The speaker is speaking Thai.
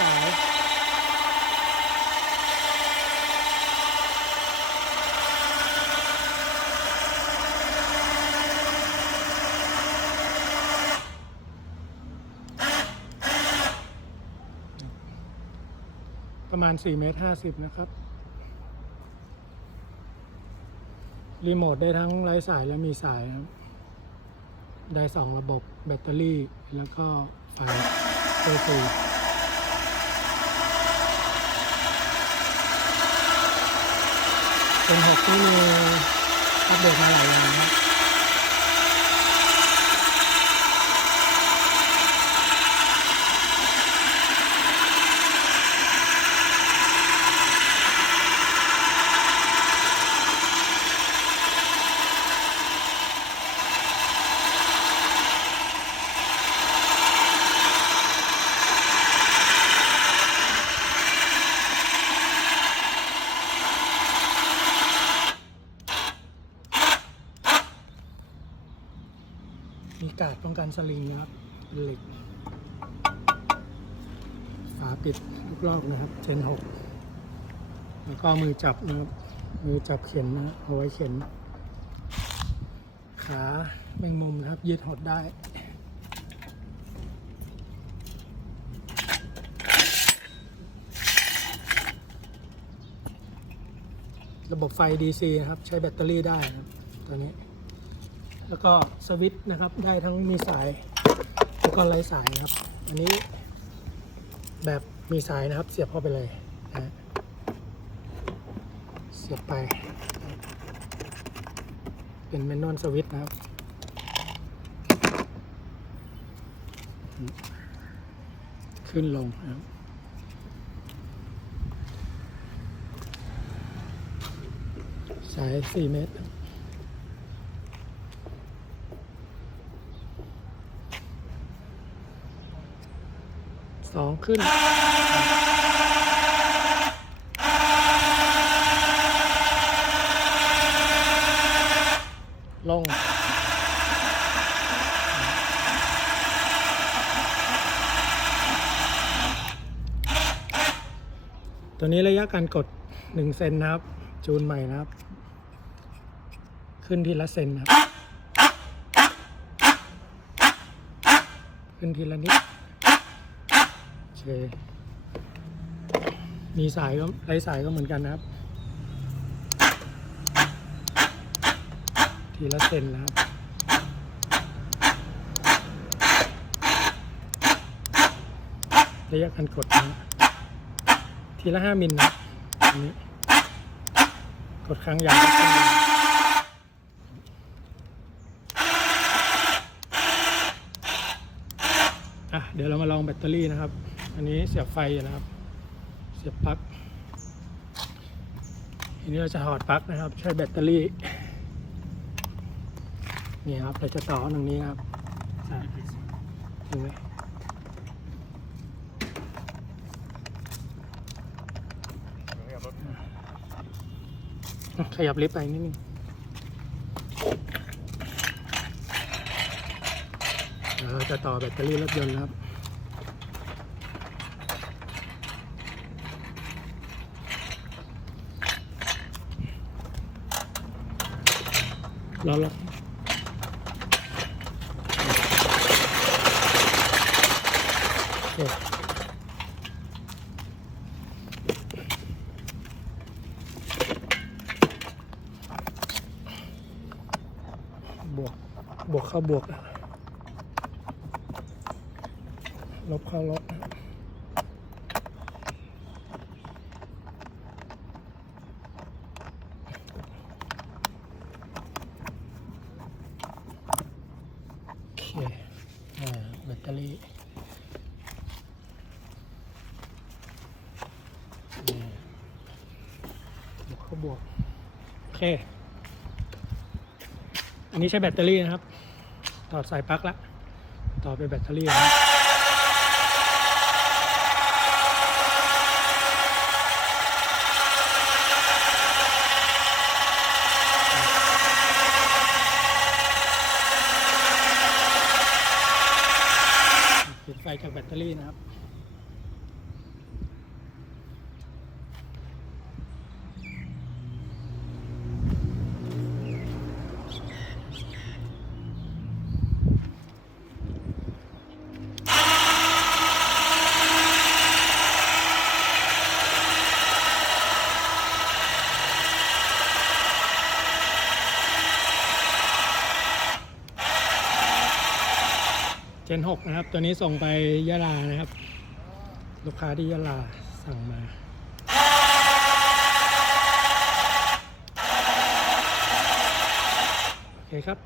สายประมาณ 4 เมตร 50 นะครับ รีโมทได้ทั้งไร้สายและมีสายครับ ได้ 2 ระบบแบตเตอรี่แล้วก็ไฟโซฟู เป็นหกที่มีอัปเดตมาหลายอย่าง การ์ดป้องกันสลิงนะครับเป็นเหล็ก ฝาปิดลูกลอกนะครับเชนหกแล้วก็มือจับนะครับ มือจับเข็นนะเอาไว้เข็น ขาแมงมุมนะครับ ยืดหดได้ระบบไฟ DC นะครับ ใช้แบตเตอรี่ได้นะครับตัวนี้ แล้วก็สวิตช์นะครับได้ทั้งมีสาย แล้วก็ไร้สายนะครับ อันนี้แบบมีสายนะครับเสียบเข้าไปเลยนะเสียบไป เป็นแมนนวลสวิตช์นะครับขึ้นลงนะครับสาย 4 เมตร สองขึ้นลงตัวนี้ระยะการกด1เซนนะครับ จูนใหม่นะครับ ขึ้นทีละเซนนะครับ ขึ้นทีละนิด เค มีสายก็ไร้สายก็เหมือนกันนะครับ ทีละเซนนะครับระยะการกดนะทีละห้ามิลนะอันนี้ กดครั้งยาวครั้งยาวอะเดี๋ยวเรามาลองแบตเตอรี่นะครับ อันนี้เสียบไฟนะครับ เสียบปลั๊กทีนี้เราจะถอดปลั๊กนะครับ ใช้แบตเตอรี่ นี่ครับเราจะต่อตรงนี้ครับอะเห็นไหมขยับลิฟต์ไปนิดนึงเดี๋ยวเราจะต่อแบตเตอรี่รถยนต์นะครับ รอรอโอเคบวก บวกเข้าบวก ลบเข้าลบอะโอเคอ่าแบตเตอรี่นี่ บวก โอเค อันนี้ใช้แบตเตอรี่นะครับ ต่อสายปลั๊กละ ต่อเป็นแบตเตอรี่นะปิดไฟจากแบตเตอรี่นะครับ เป็นหกนะครับ ตัวนี้ส่งไปยะลานะครับ ลูกค้าที่ยะลาสั่งมาโอเคครับ